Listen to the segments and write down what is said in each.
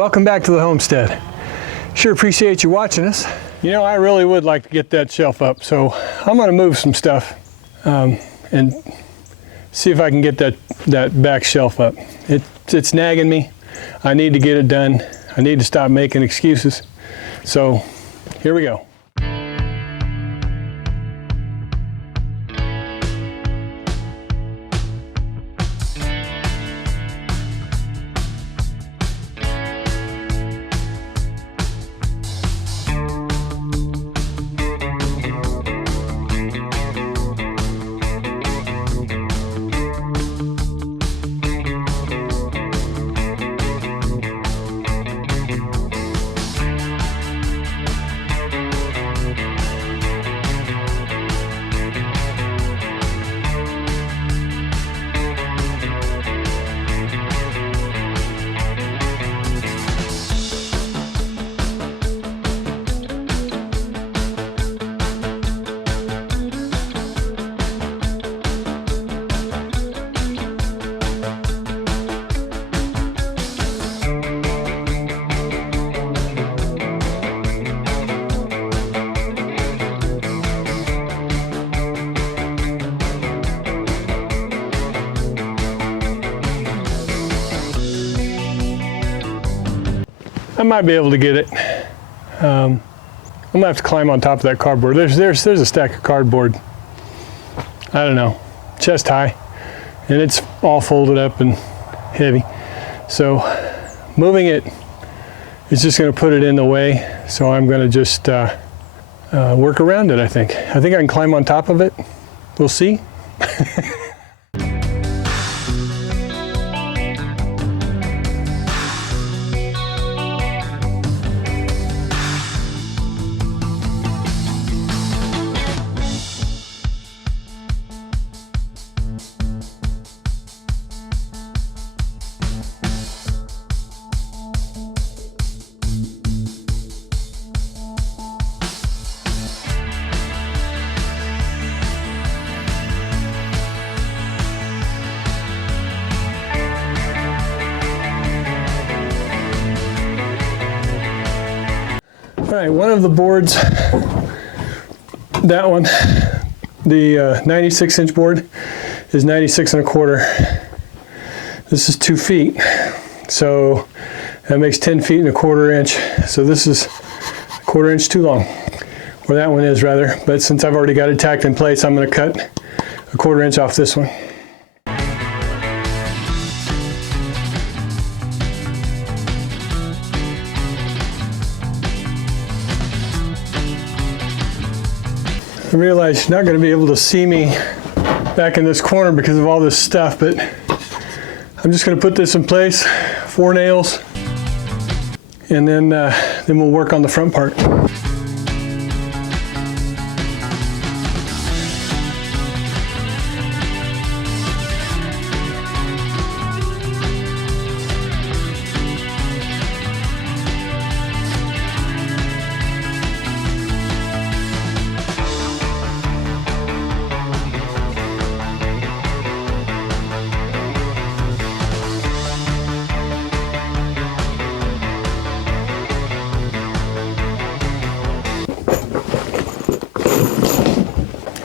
welcome back to the homestead. Sure appreciate you watching us. You know, I really would like to get that shelf up, so I'm going to move some stuff and see if I can get that back shelf up. It's nagging me. I need to get it done. I need to stop making excuses. So here we go. I might be able to get it. I'm gonna have to climb on top of that cardboard. There's a stack of cardboard. I don't know, chest high, and it's all folded up and heavy. So moving it is just gonna put it in the way. So I'm gonna just work around it. I think I can climb on top of it. We'll see. All right, one of the boards, that one, the 96-inch board is 96 1/4. This is 2 feet, so that makes 10 feet and 1/4 inch. So this is 1/4 inch too long, or that one is rather. But since I've already got it tacked in place, I'm going to cut 1/4 inch off this one. I realize you're not going to be able to see me back in this corner because of all this stuff, but I'm just going to put this in place, 4 nails, and then we'll work on the front part.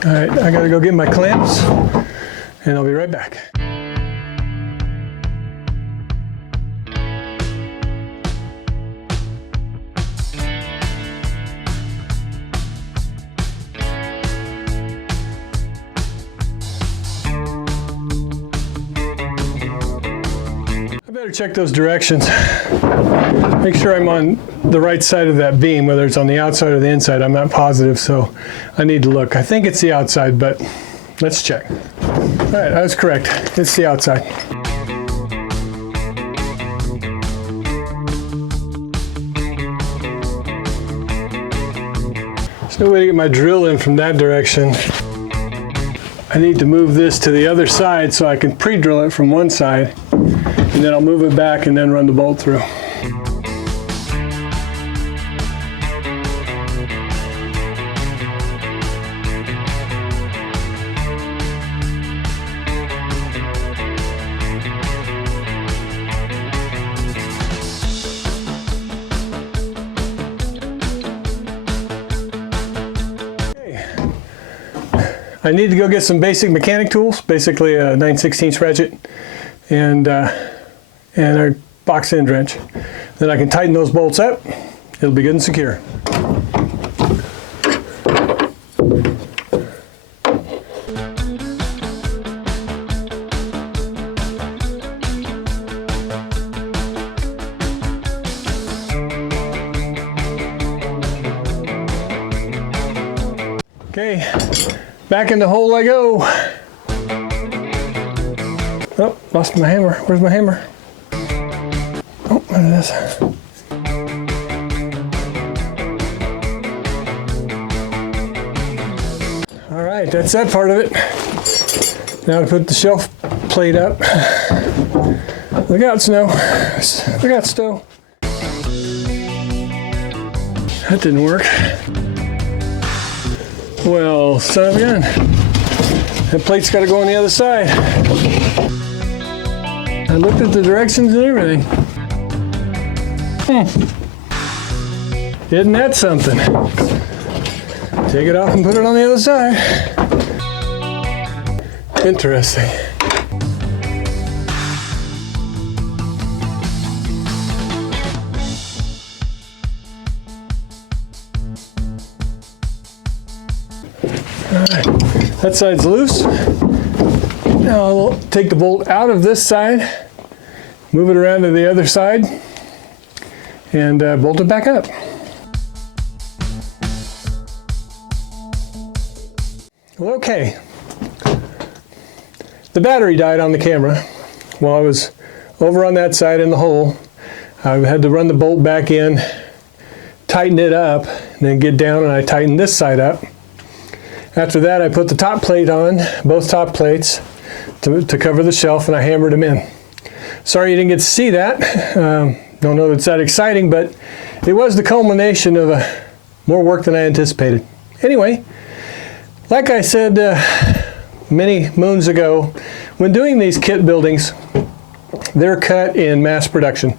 All right, I gotta go get my clamps, and I'll be right back. I better check those directions. Make sure I'm on the right side of that beam, whether it's on the outside or the inside. I'm not positive, so I need to look. I think it's the outside, but let's check. All right, I was correct. It's the outside. There's no way to get my drill in from that direction. I need to move this to the other side so I can pre-drill it from one side, and then I'll move it back and then run the bolt through. I need to go get some basic mechanic tools, basically a 9/16 ratchet and a box end wrench. Then I can tighten those bolts up. It'll be good and secure. Okay, back in the hole I go. Oh, lost my hammer. Where's my hammer? Oh, there it is. All right, that's that part of it. Now to put the shelf plate up. Look out, Snow. Look out, Stowe. That didn't work. Well, son of a gun. That plate's got to go on the other side. I looked at the directions and everything. Isn't that something? Take it off and put it on the other side. Interesting. Alright, that side's loose. Now I'll take the bolt out of this side, move it around to the other side, and bolt it back up. Well, okay. The battery died on the camera while I was over on that side in the hole. I had to run the bolt back in, tighten it up, and then get down and I tightened this side up. After that, I put the top plate on, both top plates, to cover the shelf, and I hammered them in. Sorry you didn't get to see that. Don't know if it's that exciting, but it was the culmination of more work than I anticipated. Anyway, like I said many moons ago, when doing these kit buildings, they're cut in mass production.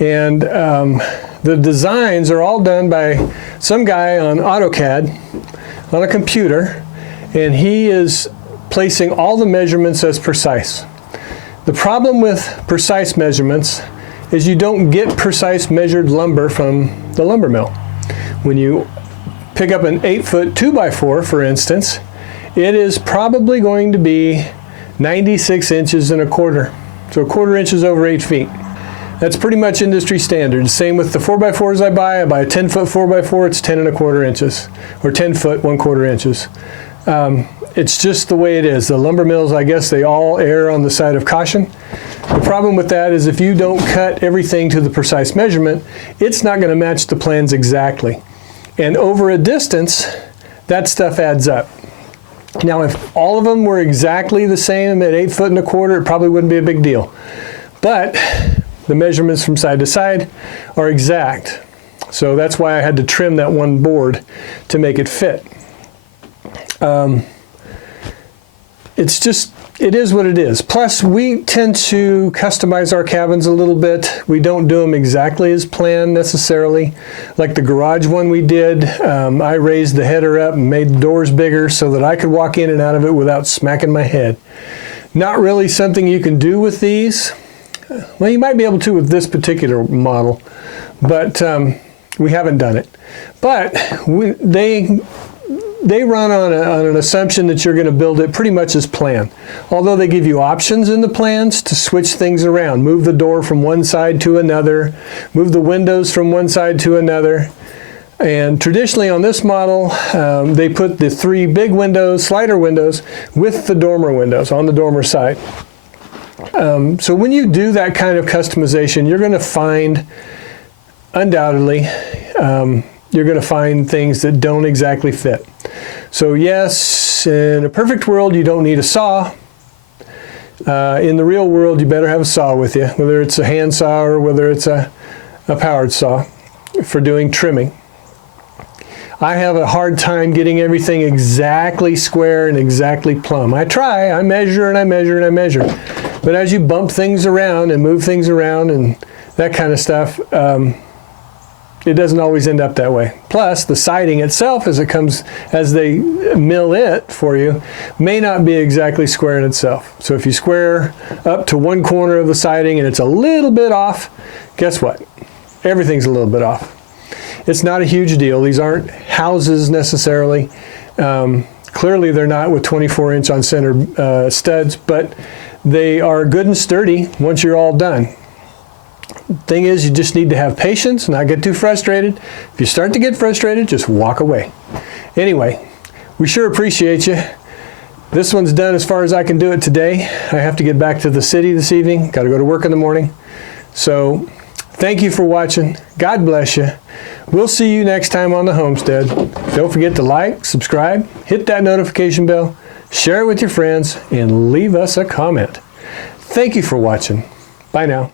And the designs are all done by some guy on AutoCAD, on a computer, and he is placing all the measurements as precise. The problem with precise measurements is you don't get precise measured lumber from the lumber mill. When you pick up an 8-foot 2x4, for instance, it is probably going to be 96 inches and a quarter. So a quarter inch is over 8 feet. That's pretty much industry standard. Same with the 4x4s I buy a 10-foot 4x4, it's 10 1/4 inches, or 10 foot 1/4 inches. It's just the way it is. The lumber mills, I guess, they all err on the side of caution. The problem with that is if you don't cut everything to the precise measurement, it's not going to match the plans exactly. And over a distance, that stuff adds up. Now, if all of them were exactly the same at 8 foot and a quarter, it probably wouldn't be a big deal. But the measurements from side to side are exact. So that's why I had to trim that one board to make it fit. It is what it is. Plus, we tend to customize our cabins a little bit. We don't do them exactly as planned necessarily. Like the garage one we did, I raised the header up and made the doors bigger so that I could walk in and out of it without smacking my head. Not really something you can do with these. Well, you might be able to with this particular model, but we haven't done it. But they run on an assumption that you're going to build it pretty much as planned. Although they give you options in the plans to switch things around. Move the door from one side to another. Move the windows from one side to another. And traditionally on this model, they put the 3 big windows, slider windows, with the dormer windows on the dormer side. So when you do that kind of customization, you're going to find, undoubtedly, you're going to find things that don't exactly fit. So yes, in a perfect world, you don't need a saw. In the real world, you better have a saw with you, whether it's a hand saw or whether it's a powered saw for doing trimming. I have a hard time getting everything exactly square and exactly plumb. I try, I measure and I measure and I measure. But as you bump things around and move things around and that kind of stuff, it doesn't always end up that way. Plus, the siding itself, as they mill it for you, may not be exactly square in itself. So if you square up to one corner of the siding and it's a little bit off, guess what? Everything's a little bit off. It's not a huge deal. These aren't houses necessarily. Clearly they're not with 24-inch on center studs, but they are good and sturdy once you're all done. Thing is, you just need to have patience, not get too frustrated. If you start to get frustrated, just walk away. Anyway, we sure appreciate you. This one's done as far as I can do it today. I have to get back to the city this evening. Got to go to work in the morning. So thank you for watching. God bless you. We'll see you next time on the homestead. Don't forget to like, subscribe, hit that notification bell, share it with your friends, and leave us a comment. Thank you for watching. Bye now.